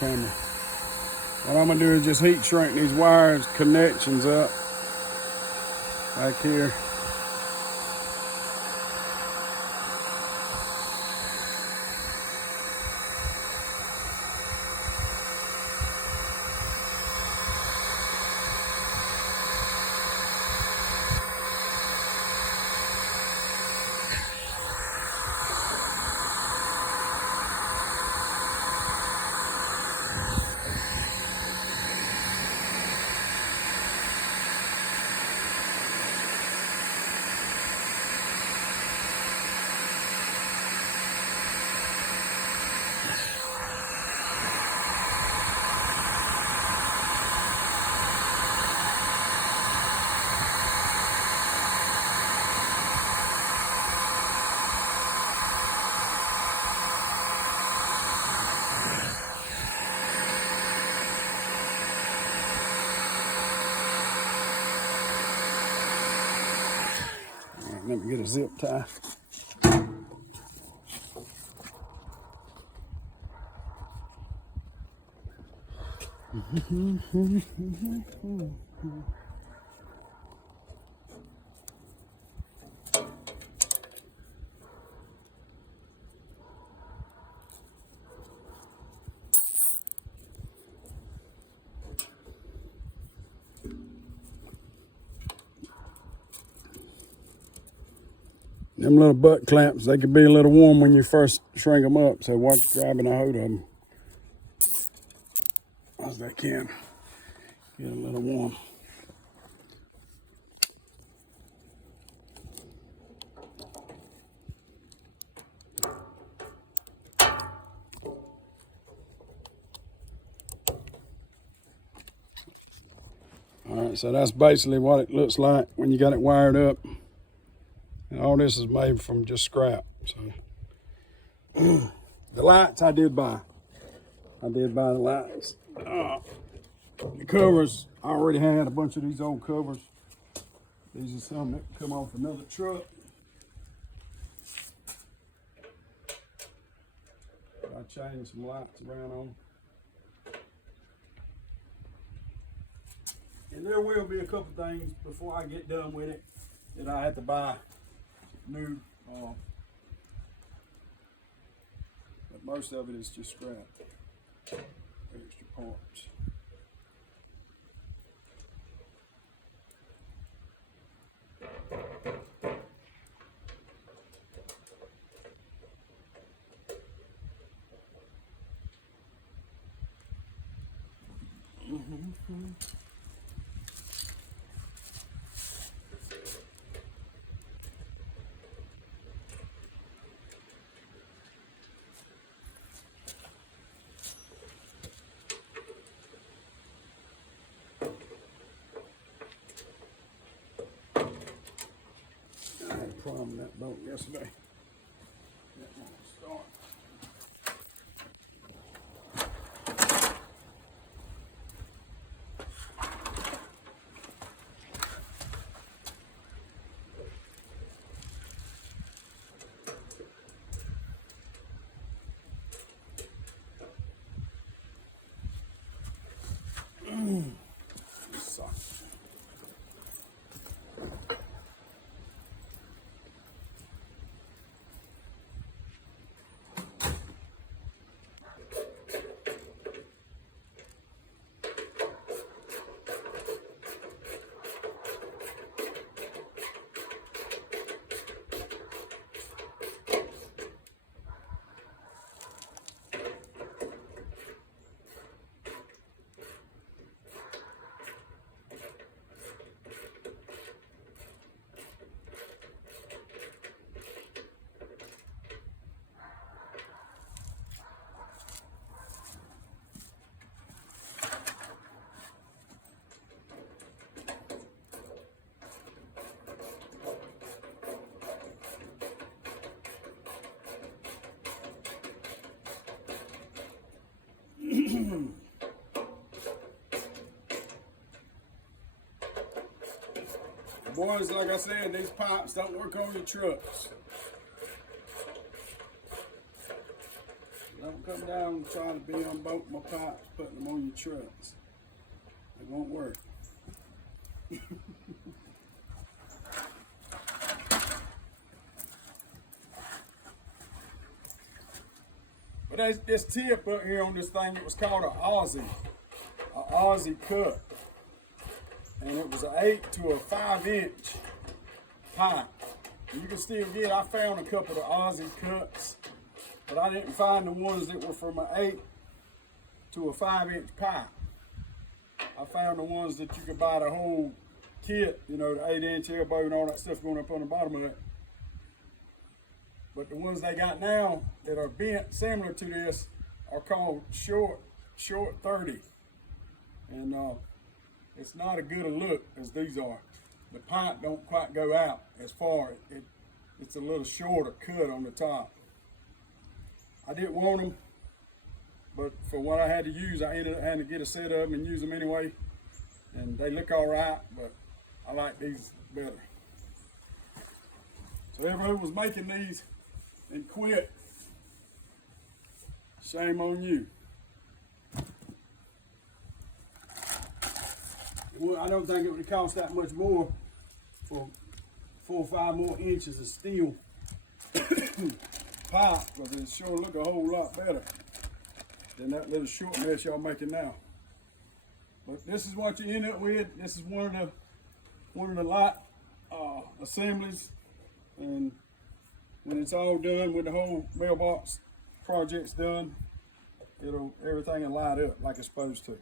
Camera. What I'm gonna do is just heat shrink these wires connections up back here. Let me get a zip tie. Them little butt clamps, they can be a little warm when you first shrink them up, so watch grabbing a hold of them as they can get a little warm. All right, so that's basically what it looks like when you got it wired up. And all this is made from just scrap. So the lights I did buy. I did buy the lights. The covers, I already had a bunch of these old covers. These are some that come off another truck. I changed some lights around on them. And there will be a couple things before I get done with it that I have to buy new. But most of it is just scrap. Extra parts. I had a problem with that bolt yesterday. That won't start. Boys, like I said, these pipes don't work on your trucks. Don't come down and try to be on both my pipes, putting them on your trucks. It won't work. But there's this tip up here on this thing. It was called an Aussie cut. And it was an 8 to a 5-inch pipe. You can still get, I found a couple of Aussie cuts, but I didn't find the ones that were from an 8 to a 5-inch pipe. I found the ones that you could buy the whole kit, you know, the 8-inch elbow and all that stuff going up on the bottom of it. But the ones they got now that are bent similar to this are called short 30. And it's not as good a look as these are. The pipe don't quite go out as far. It's a little shorter cut on the top. I didn't want them, but for what I had to use, I ended up having to get a set of them and use them anyway. And they look all right, but I like these better. So everyone who was making these and quit, shame on you. Well, I don't think it would have cost that much more for 4 or 5 more inches of steel pipe, but it sure look a whole lot better than that little short mess y'all making now. But this is what you end up with. This is one of the light assemblies, and when it's all done, with the whole mailbox project's done, everything will light up like it's supposed to.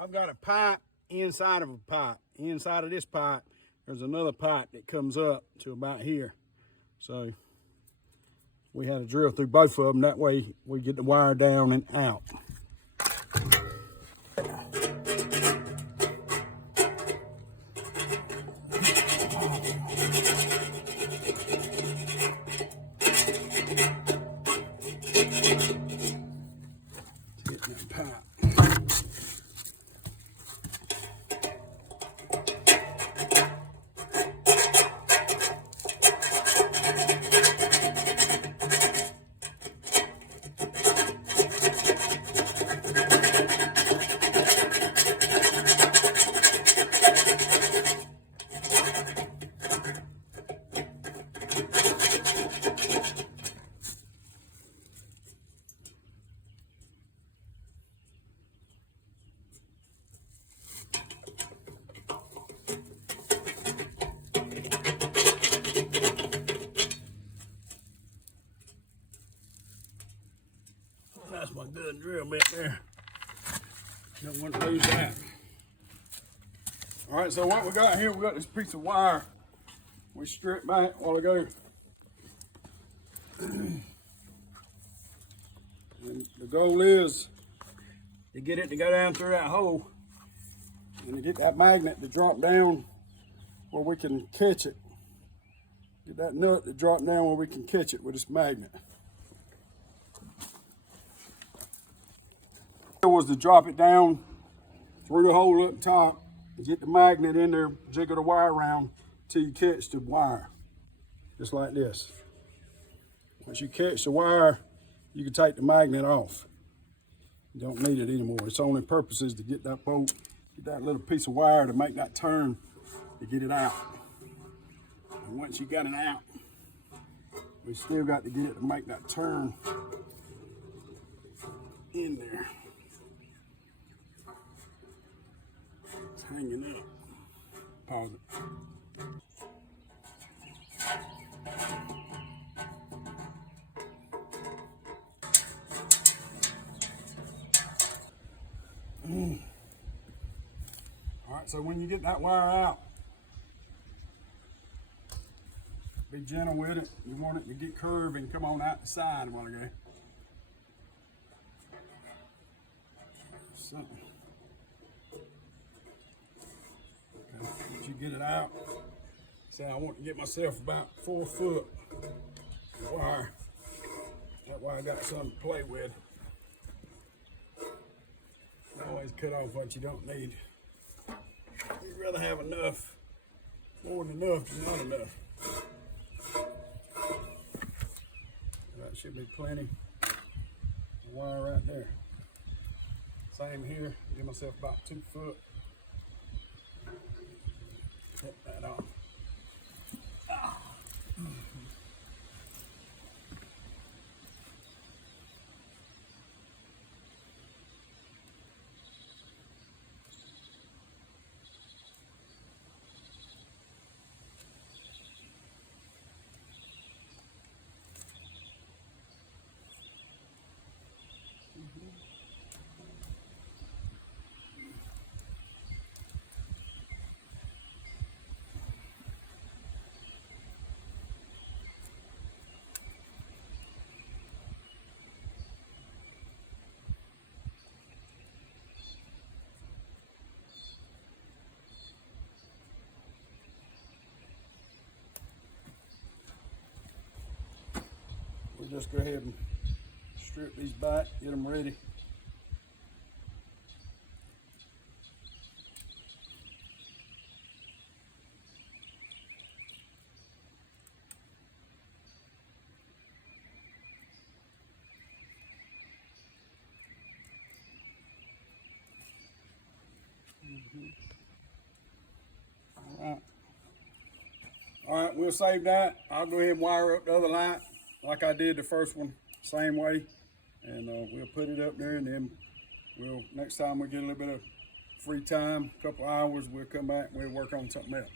I've got a pipe inside of a pipe. Inside of this pipe, there's another pipe that comes up to about here. So we had to drill through both of them. That way we get the wire down and out. That's my good drill bit there. Don't want to lose that. All right, so what we got here, we got this piece of wire we stripped back a while ago. And the goal is to get it to go down through that hole and to get that magnet to drop down where we can catch it. Get that nut to drop down where we can catch it with this magnet. Was to drop it down through the hole up top and get the magnet in there, jiggle the wire around till you catch the wire, just like this. Once you catch the wire, you can take the magnet off. You don't need it anymore. Its only purpose is to get that bolt, get that little piece of wire to make that turn to get it out. And once you got it out, we still got to get it to make that turn in there. It's hanging up. Pause it. All right, so when you get that wire out, be gentle with it. You want it to get curved and come on out the side while I go. So, okay, once you get it out, say I want to get myself about 4 foot of wire. That way I got something to play with. Always cut off what you don't need. You'd rather have enough, more than enough than not enough. That should be plenty of wire right there. Same here, give myself about 2 foot. Cut that off. We'll just go ahead and strip these back, get them ready. All right, we'll save that. I'll go ahead and wire up the other light like I did the first one, same way. And we'll put it up there, and then next time we get a little bit of free time, a couple hours, we'll come back and we'll work on something else.